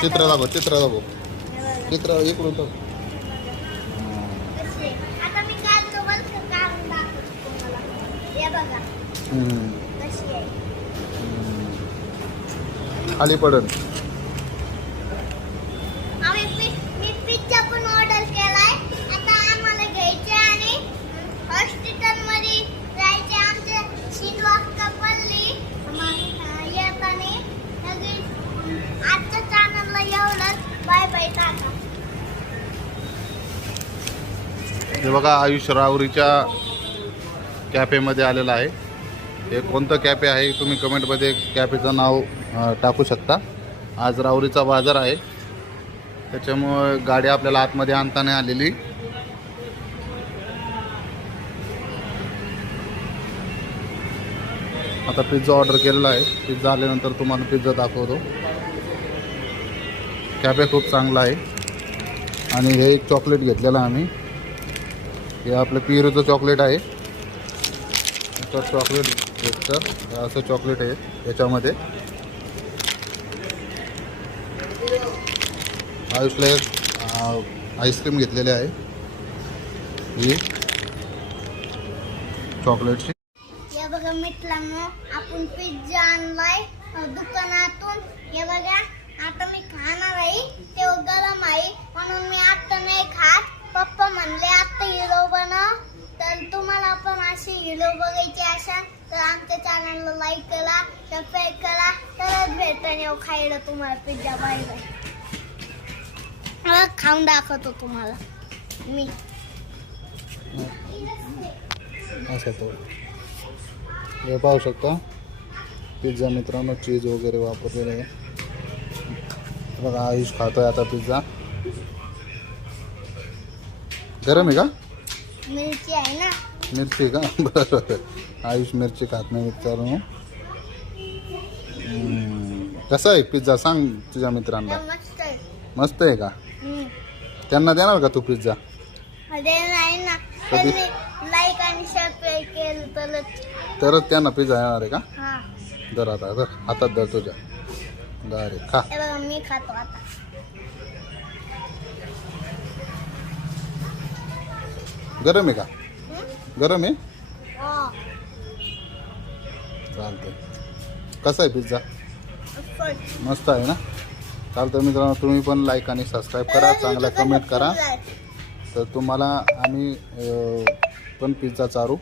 चित्र दाखव चित्र इकडून तो. आता मी काय काढून दाखवतो तुम्हाला. हे बघा कशी आहे. खाली पडन. मी पिझ्झा पण ऑर्डर केलाय. आता आम्हाला घ्यायचे आणि हॉस्पिटल मध्ये जायचे. आमचे शिलवाक्का पडली येताना. आजच्या चॅनलला एवढंच. Bye bye ta ta. हे बघा आयुष रावरीच्या कॅफेमध्ये आलेला आहे. हे कोणतं कॅफे आहे तुम्ही कमेंटमध्ये कॅफेचं नाव टाकू शकता. आज रावरीचा बाजार आहे त्याच्यामुळे गाडी आपल्याला आतमध्ये आणता नाही आलेली. आता पिझ्झा ऑर्डर केलेला आहे. पिझ्झा आल्यानंतर तुम्हाला पिझ्झा दाखवतो. कॅफे खूप चांगला आहे. आणि हे एक चॉकलेट घेतलेलं आहे आम्ही. हे आपलं पिरोचं चॉकलेट आहे. तर चॉकलेट भेटतं असं चॉकलेट आहे याच्यामध्ये. आयुषला एक आईस्क्रीम घेतलेली आहे ही चॉकलेटची. हे बघा मित्रांनो, आपण पिझ्झा आणलाय दुकानातून. हे बघा आता मी खाणार आहे. ते गरम आहे म्हणून मी आता नाही खात. पप्पा म्हणले आता हिरो बनव. तर तुम्हाला पण अशी हिरो बघायची असेल तर आमच्या चॅनलला लाईक करा, सबस्क्राईब करा. तरच भेटन खायला तुम्हाला पिझ्झा. Bye bye. खाऊन दाखवतो तुम्हाला मी. असं तो हे पाहू शकता पिझ्झा मित्रांनो. चीज वगैरे वापरलेलं आहे. बघा आयुष खातोय आता पिझ्झा. गरम आहे का? मिरची आहे ना. मिरची का? बरं. आयुष मिरची खात नाही मित्रांनो. कसा आहे पिझ्झा सांग तुझ्या मित्रांना. मस्त आहे. मस्त आहे का? त्यांना देणार का तू पिझ्झा? नाही ना. त्यांनी लाईक आणि सबस्क्राईब केलं तरच त्यांना पिझ्झा येणार आहे का? हा. धर आता धर हातात धर तुझ्या. अरे खा. हे बघा मी खातो आता. गरम आहे का? गरम आहे. हो. चालतंय. कसा आहे पिझ्झा? मस्त. मस्त आहे ना. चालतं मित्रांनो तुम्ही पण लाईक आणि सबस्क्राईब करा. चांगला कमेंट करा. तर तुम्हाला आम्ही पण पिझ्झा चारू.